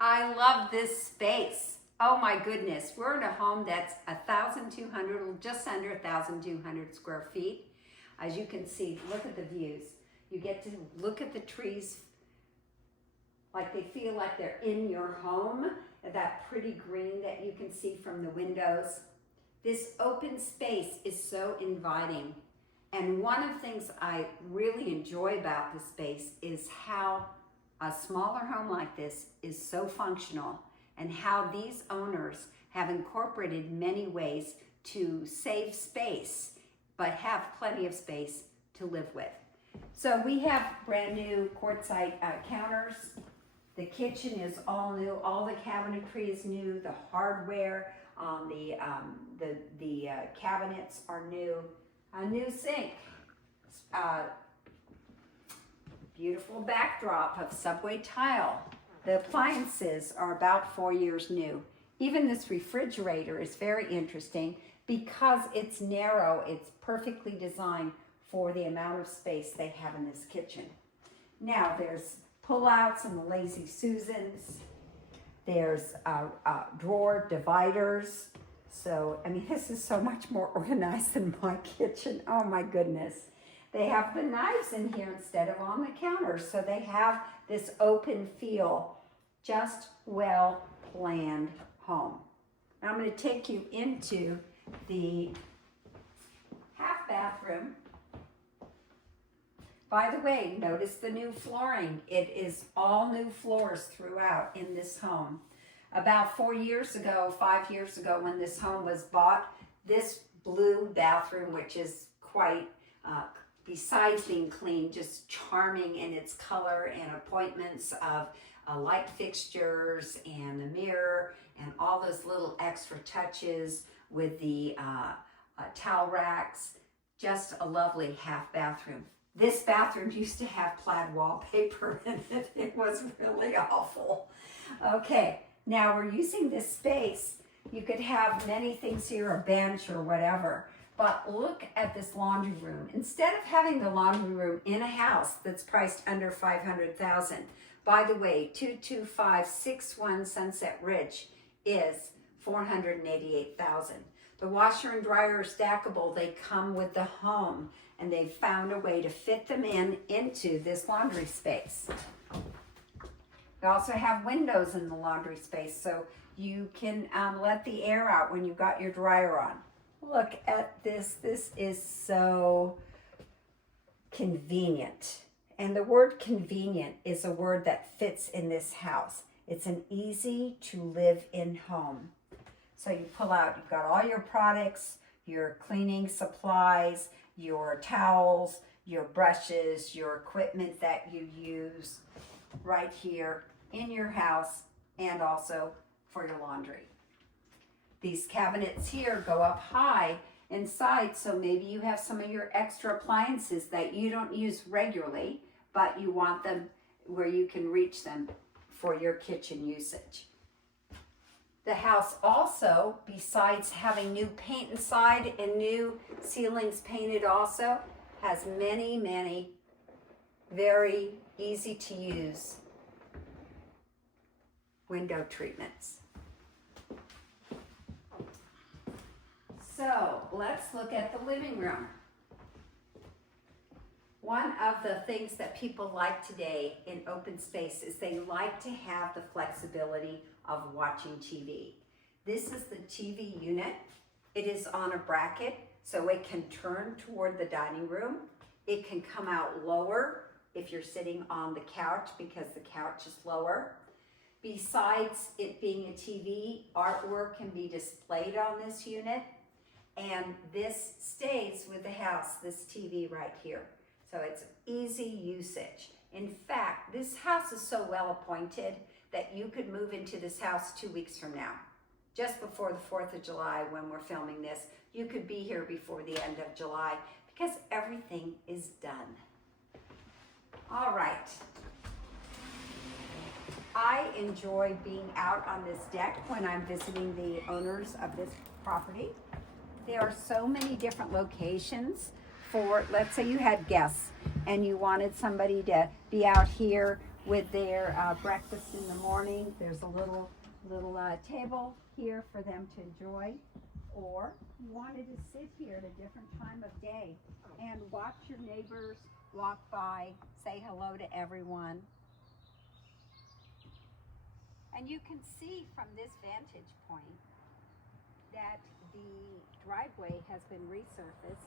I love this space. Oh my goodness, we're in a home that's 1,200, just under 1,200 square feet. As you can see, look at the views. You get to look at the trees like they feel like they're in your home, that pretty green that you can see from the windows. This open space is so inviting. And one of the things I really enjoy about this space is how a smaller home like this is so functional, and how these owners have incorporated many ways to save space, but have plenty of space to live with. So we have brand new quartzite counters. The kitchen is all new. All the cabinetry is new. The hardware on the cabinets are new. A new sink. Beautiful backdrop of subway tile. The appliances are about 4 years new. Even this refrigerator is very interesting because it's narrow. It's perfectly designed for the amount of space they have in this kitchen. Now there's pull-outs and the Lazy Susans. There's drawer dividers. So, I mean, this is so much more organized than my kitchen. Oh my goodness. They have the knives in here instead of on the counters. So they have this open feel, just well planned home. Now I'm going to take you into the half bathroom. By the way, notice the new flooring. It is all new floors throughout in this home. About 4 years ago, 5 years ago, when this home was bought, this blue bathroom, which is quite, besides being clean, just charming in its color and appointments of light fixtures and the mirror and all those little extra touches with the towel racks, just a lovely half bathroom. This bathroom used to have plaid wallpaper in it. It was really awful. Okay, now we're using this space. You could have many things here, a bench or whatever, but look at this laundry room. Instead of having the laundry room in a house that's priced under $500,000, by the way, 22561 Sunset Ridge is $488,000. The washer and dryer are stackable. They come with the home, and they've found a way to fit them into this laundry space. They also have windows in the laundry space, so you can let the air out when you've got your dryer on. Look at this. This is so convenient. And the word convenient is a word that fits in this house. It's an easy to live in home. So you pull out, you've got all your products, your cleaning supplies, your towels, your brushes, your equipment that you use right here in your house, and also for your laundry. These cabinets here go up high inside, so maybe you have some of your extra appliances that you don't use regularly, but you want them where you can reach them for your kitchen usage. The house also, besides having new paint inside and new ceilings painted also, has many, many very easy to use window treatments. So let's look at the living room. One of the things that people like today in open space is they like to have the flexibility of watching TV. This is the TV unit. It is on a bracket, so it can turn toward the dining room. It can come out lower if you're sitting on the couch because the couch is lower. Besides it being a TV, artwork can be displayed on this unit, and this stays with the house, this TV right here. So it's easy usage. In fact, this house is so well appointed that you could move into this house 2 weeks from now. Just before the 4th of July when we're filming this, you could be here before the end of July because everything is done. All right. I enjoy being out on this deck when I'm visiting the owners of this property. There are so many different locations for, let's say you had guests and you wanted somebody to be out here with their breakfast in the morning. There's a little table here for them to enjoy. Or you wanted to sit here at a different time of day and watch your neighbors walk by, say hello to everyone. And you can see from this vantage point that the driveway has been resurfaced,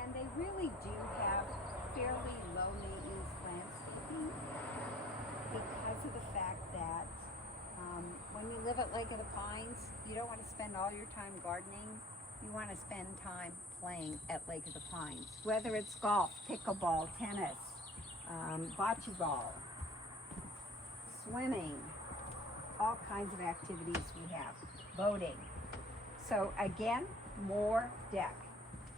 and they really do have fairly low maintenance landscaping because of the fact that when you live at Lake of the Pines, you don't want to spend all your time gardening. You want to spend time playing at Lake of the Pines, whether it's golf, pickleball, tennis, bocce ball, swimming, all kinds of activities we have, boating. So again, more deck.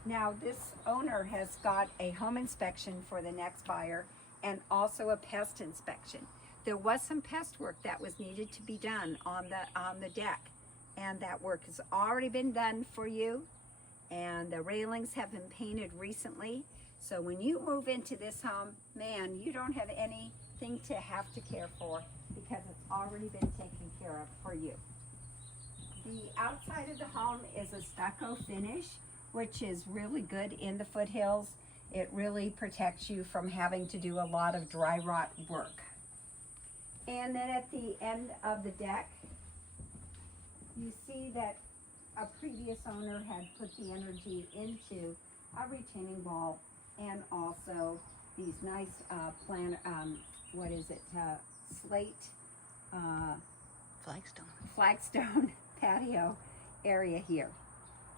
Now this owner has got a home inspection for the next buyer and also a pest inspection. There was some pest work that was needed to be done on the deck, and that work has already been done for you, and the railings have been painted recently. So when you move into this home, man, you don't have anything to have to care for because it's already been taken care of for you. The outside of the home is a stucco finish, which is really good in the foothills. It really protects you from having to do a lot of dry rot work. And then at the end of the deck, you see that a previous owner had put the energy into a retaining wall and also these nice slate flagstone patio area here.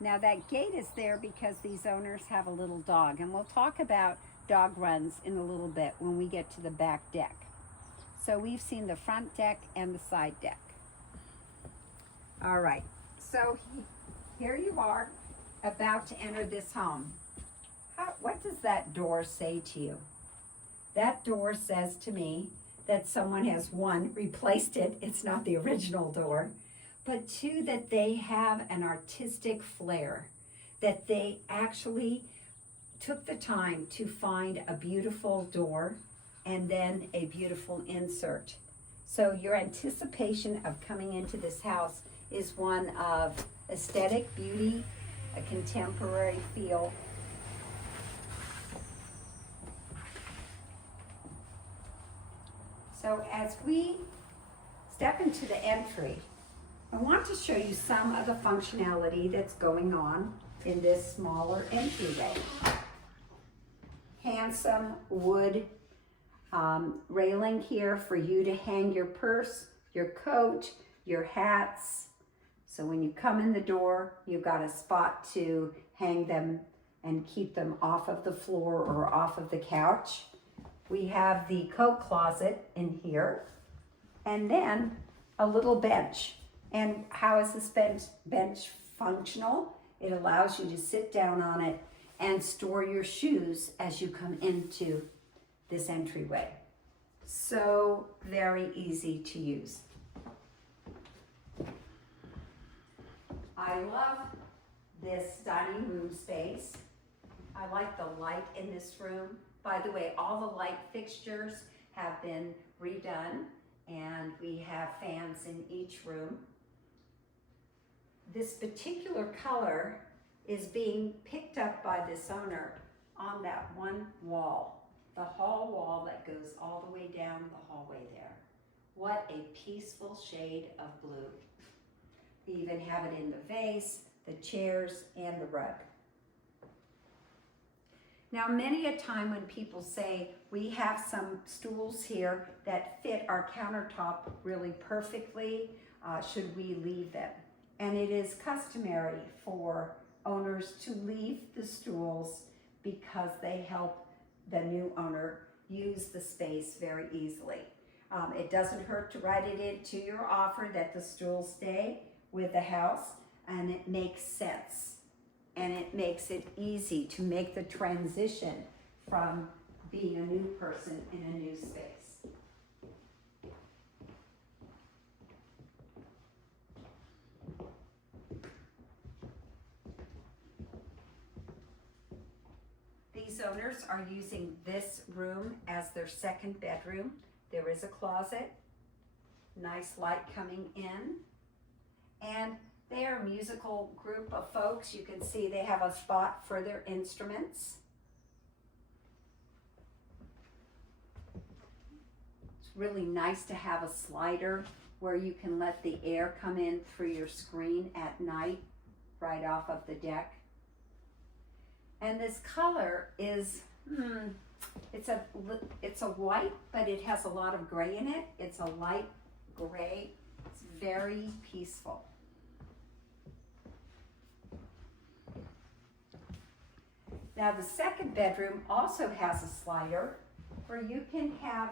Now that gate is there because these owners have a little dog, and we'll talk about dog runs in a little bit when we get to the back deck. So we've seen the front deck and the side deck. All right, so here you are about to enter this home. What does that door say to you? That door says to me that someone has, one, replaced it, it's not the original door, but two, that they have an artistic flair, that they actually took the time to find a beautiful door and then a beautiful insert. So your anticipation of coming into this house is one of aesthetic beauty, a contemporary feel. So as we step into the entry, I want to show you some of the functionality that's going on in this smaller entryway. Handsome wood railing here for you to hang your purse, your coat, your hats. So when you come in the door, you've got a spot to hang them and keep them off of the floor or off of the couch. We have the coat closet in here, and then a little bench. And how is this bench functional? It allows you to sit down on it and store your shoes as you come into this entryway. So very easy to use. I love this dining room space. I like the light in this room. By the way, all the light fixtures have been redone, and we have fans in each room. This particular color is being picked up by this owner on that one wall, the hall wall that goes all the way down the hallway there. What a peaceful shade of blue. You even have it in the vase, the chairs, and the rug. Now, many a time when people say, we have some stools here that fit our countertop really perfectly, should we leave them? And it is customary for owners to leave the stools because they help the new owner use the space very easily. It doesn't hurt to write it into your offer that the stools stay with the house, and it makes sense. And it makes it easy to make the transition from being a new person in a new space. These owners are using this room as their second bedroom. There is a closet, nice light coming in, and they are a musical group of folks. You can see they have a spot for their instruments. It's really nice to have a slider where you can let the air come in through your screen at night, right off of the deck. And this color is, it's a white, but it has a lot of gray in it. It's a light gray. It's very peaceful. Now the second bedroom also has a slider where you can have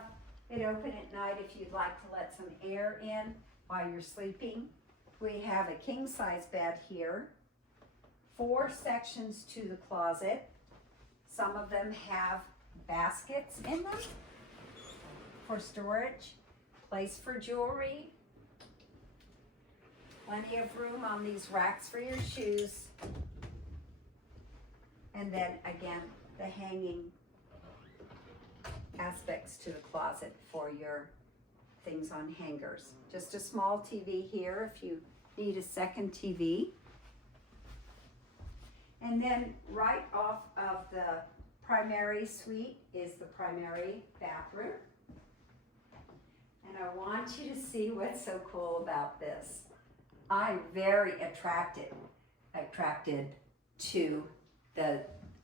it open at night if you'd like to let some air in while you're sleeping. We have a king size bed here, 4 sections to the closet. Some of them have baskets in them for storage, place for jewelry, plenty of room on these racks for your shoes. And then again, the hanging aspects to the closet for your things on hangers. Just a small TV here if you need a second TV. And then right off of the primary suite is the primary bathroom. And I want you to see what's so cool about this. I'm very attracted to the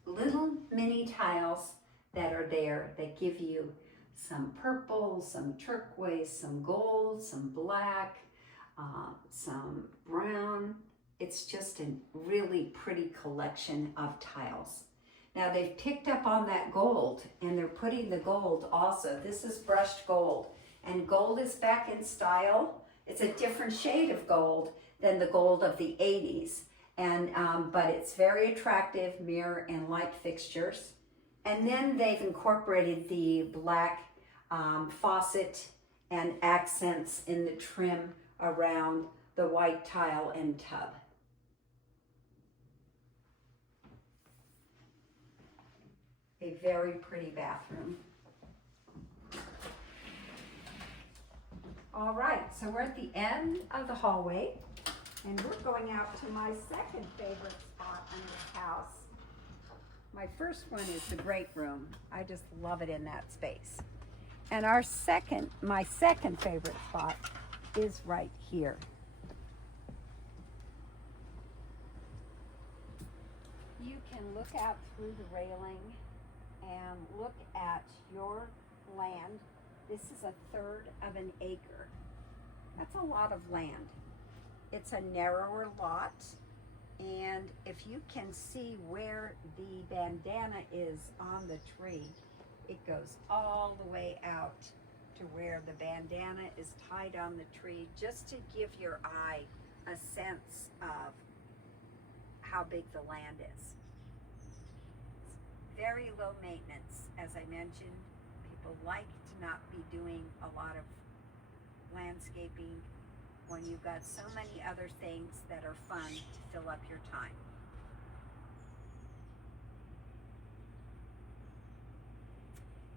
little mini tiles that are there that give you some purple, some turquoise, some gold, some black, some brown. It's just a really pretty collection of tiles. Now they've picked up on that gold and they're putting the gold also. This is brushed gold, and gold is back in style. It's a different shade of gold than the gold of the 80s. And but it's very attractive mirror and light fixtures. And then they've incorporated the black faucet and accents in the trim around the white tile and tub. A very pretty bathroom. All right, so we're at the end of the hallway, and we're going out to my second favorite spot in this house. My first one is the great room. I just love it in that space. And my second favorite spot is right here. You can look out through the railing and look at your land. This is 1/3 of an acre. That's a lot of land. It's a narrower lot, and if you can see where the bandana is on the tree, it goes all the way out to where the bandana is tied on the tree, just to give your eye a sense of how big the land is. It's very low maintenance. As I mentioned, people like to not be doing a lot of landscaping when you've got so many other things that are fun to fill up your time.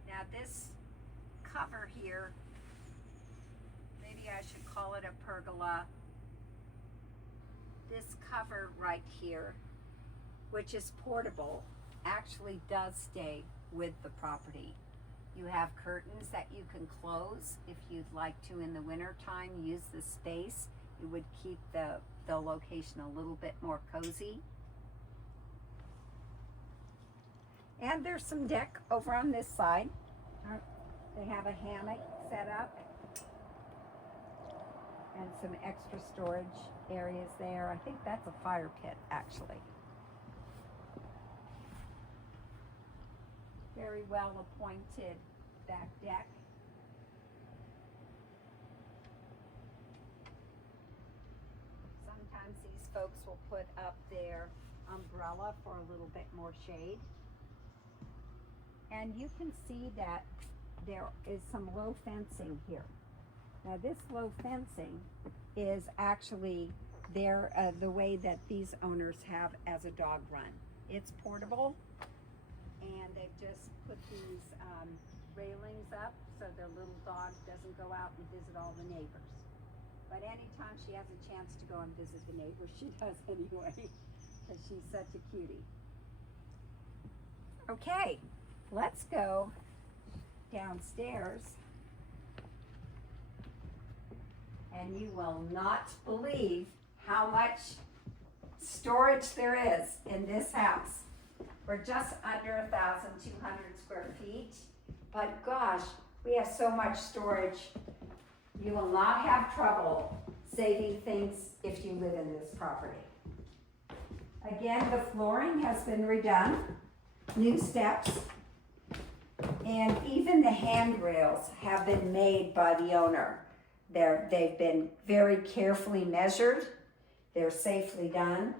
Now this cover here, maybe I should call it a pergola. This cover right here, which is portable, actually does stay with the property. You have curtains that you can close if you'd like to in the winter time use the space. It would keep the location a little bit more cozy. And there's some deck over on this side. They have a hammock set up and some extra storage areas there. I think that's a fire pit, actually. Very well appointed back deck. Sometimes these folks will put up their umbrella for a little bit more shade. And you can see that there is some low fencing here. Now this low fencing is actually the way that these owners have as a dog run. It's portable, and they've just put these railings up so their little dog doesn't go out and visit all the neighbors. But anytime she has a chance to go and visit the neighbors, she does anyway, because she's such a cutie. Okay, let's go downstairs. And you will not believe how much storage there is in this house. We're just under 1,200 square feet, but gosh, we have so much storage. You will not have trouble saving things if you live in this property. Again, the flooring has been redone, new steps, and even the handrails have been made by the owner. They've been very carefully measured. They're safely done.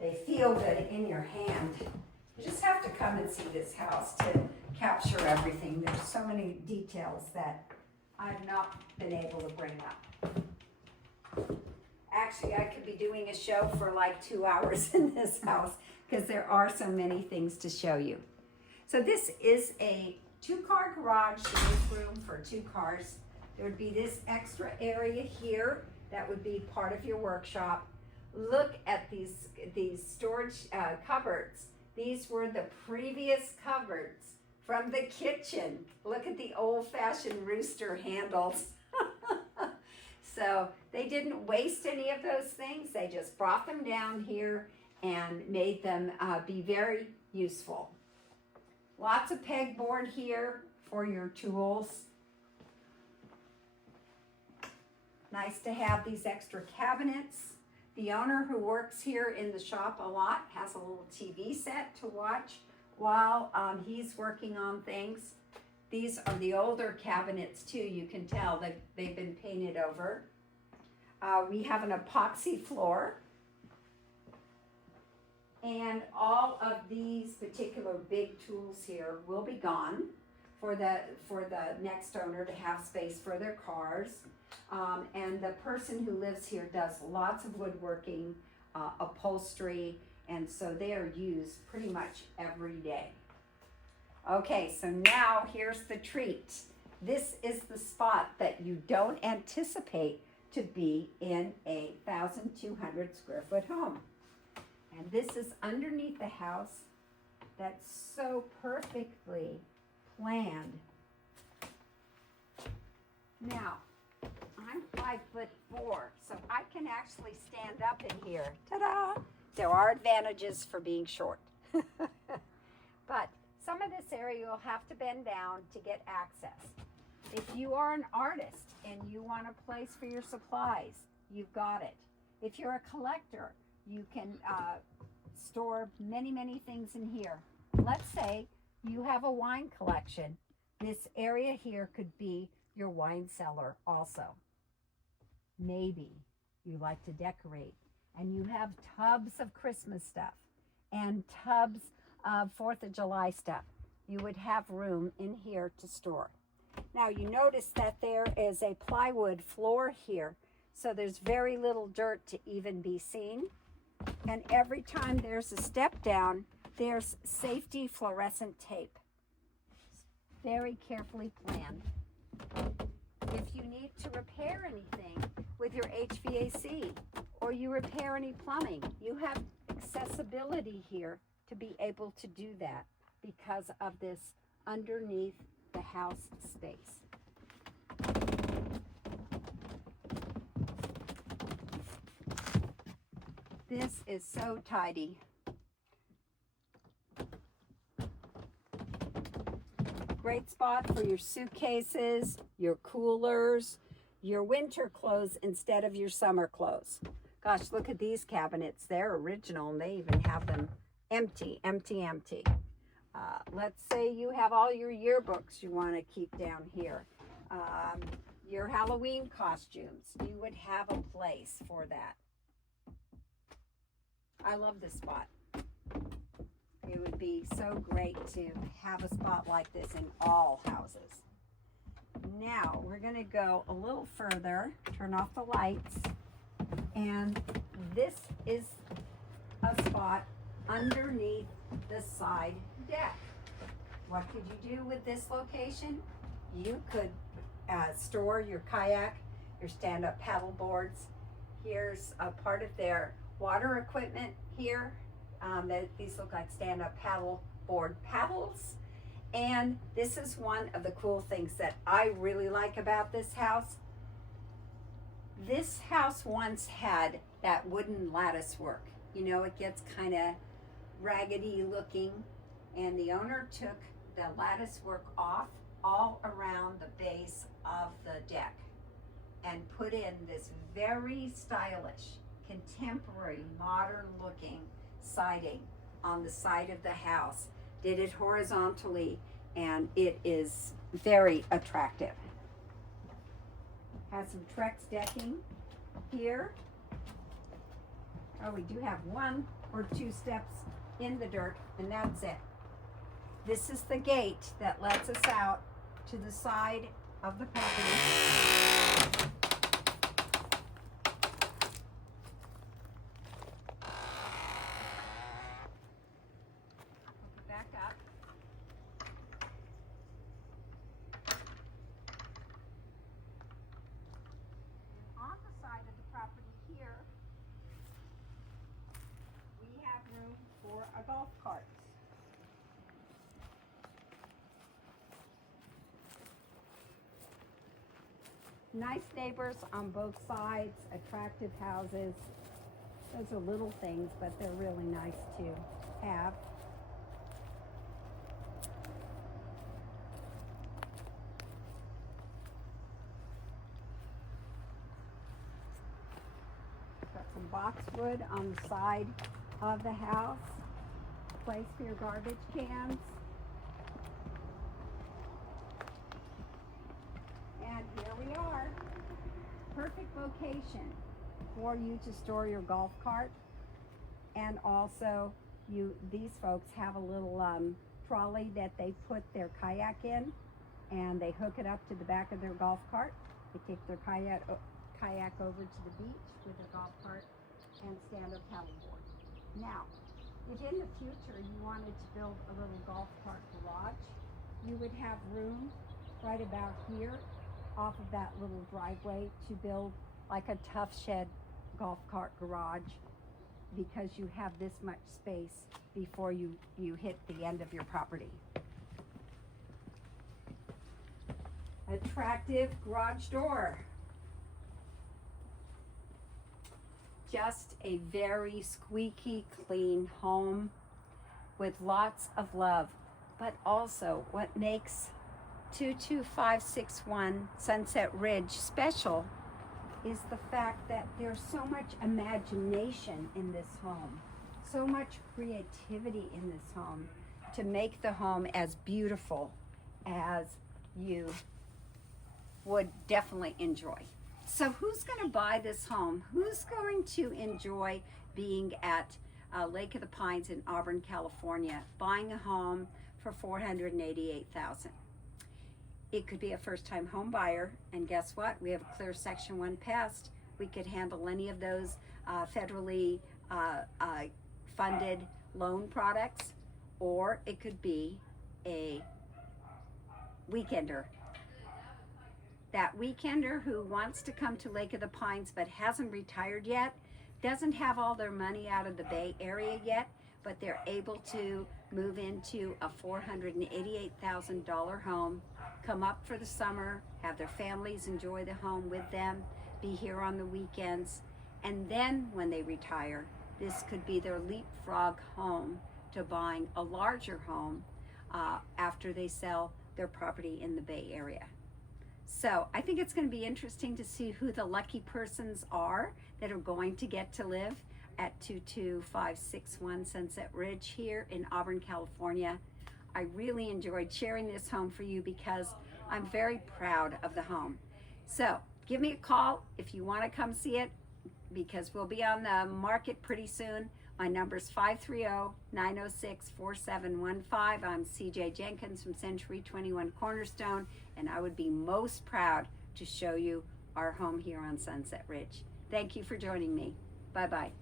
They feel good in your hand. You just have to come and see this house to capture everything. There's so many details that I've not been able to bring up. Actually, I could be doing a show for like 2 hours in this house because there are so many things to show you. So this is a 2-car garage. There is room for 2 cars. There would be this extra area here that would be part of your workshop. Look at these storage cupboards. These were the previous cupboards from the kitchen. Look at the old-fashioned rooster handles. So they didn't waste any of those things. They just brought them down here and made them be very useful. Lots of pegboard here for your tools. Nice to have these extra cabinets. The owner who works here in the shop a lot has a little TV set to watch while he's working on things. These are the older cabinets too. You can tell that they've been painted over. We have an epoxy floor. And all of these particular big tools here will be gone for the next owner to have space for their cars. And the person who lives here does lots of woodworking, upholstery, and so they are used pretty much every day. Okay, so now here's the treat. This is the spot that you don't anticipate to be in a 1,200 square foot home. And this is underneath the house that's so perfectly planned. Now, I'm 5'4", so I can actually stand up in here. Ta-da! There are advantages for being short. But some of this area you'll have to bend down to get access. If you are an artist and you want a place for your supplies, you've got it. If you're a collector, you can store many, many things in here. Let's say you have a wine collection. This area here could be your wine cellar also. Maybe you like to decorate and you have tubs of Christmas stuff and tubs of 4th of July stuff. You would have room in here to store. Now you notice that there is a plywood floor here, so there's very little dirt to even be seen. And every time there's a step down, there's safety fluorescent tape. Very carefully planned. If you need to repair anything with your HVAC or you repair any plumbing, you have accessibility here to be able to do that because of this underneath the house space. This is so tidy. Great spot for your suitcases, your coolers, your winter clothes instead of your summer clothes. Gosh, look at these cabinets. They're original and they even have them empty. Let's say you have all your yearbooks you want to keep down here. Your Halloween costumes. You would have a place for that. I love this spot. It would be so great to have a spot like this in all houses. Now we're going to go a little further, turn off the lights, and this is a spot underneath the side deck. What could you do with this location? You could store your kayak, your stand-up paddle boards. Here's a part of their water equipment here. These look like stand-up paddle board paddles. And this is one of the cool things that I really like about this house. This house once had that wooden lattice work. You know, it gets kind of raggedy looking, and the owner took the lattice work off all around the base of the deck and put in this very stylish, contemporary, modern looking siding on the side of the house. Did it horizontally, and it is very attractive. Has some Trex decking here. Oh, we do have 1 or 2 steps in the dirt, and that's it. This is the gate that lets us out to the side of the property. Back up. And on the side of the property here, we have room for a golf cart. Nice neighbors on both sides, attractive houses. Those are little things, but they're really nice to have. Got some boxwood on the side of the house. Place for your garbage cans. And here we are. Perfect location for you to store your golf cart. And also, these folks have a little trolley that they put their kayak in, and they hook it up to the back of their golf cart. They take their kayak over to the beach with their golf cart and stand-up paddleboard. Now, if in the future you wanted to build a little golf cart garage, you would have room right about here off of that little driveway to build like a tough shed golf cart garage, because you have this much space before you hit the end of your property. Attractive garage door. Just a very squeaky clean home with lots of love, but also what makes 22561 Sunset Ridge special is the fact that there's so much imagination in this home, so much creativity in this home to make the home as beautiful as you would definitely enjoy. So who's going to buy this home? Who's going to enjoy being at Lake of the Pines in Auburn, California, buying a home for $488,000? It could be a first-time home buyer, and guess what? We have a clear Section 1 pest. We could handle any of those federally funded loan products, or it could be a weekender. That weekender who wants to come to Lake of the Pines but hasn't retired yet, doesn't have all their money out of the Bay Area yet, but they're able to move into a $488,000 home, come up for the summer, have their families enjoy the home with them, be here on the weekends, and then when they retire, this could be their leapfrog home to buying a larger home after they sell their property in the Bay Area. So I think it's going to be interesting to see who the lucky persons are that are going to get to live at 22561 Sunset Ridge here in Auburn, California. I really enjoyed sharing this home for you because I'm very proud of the home. So give me a call if you want to come see it, because we'll be on the market pretty soon. My number is 530-906-4715. I'm CJ Jenkins from Century 21 Cornerstone, and I would be most proud to show you our home here on Sunset Ridge. Thank you for joining me. Bye-bye.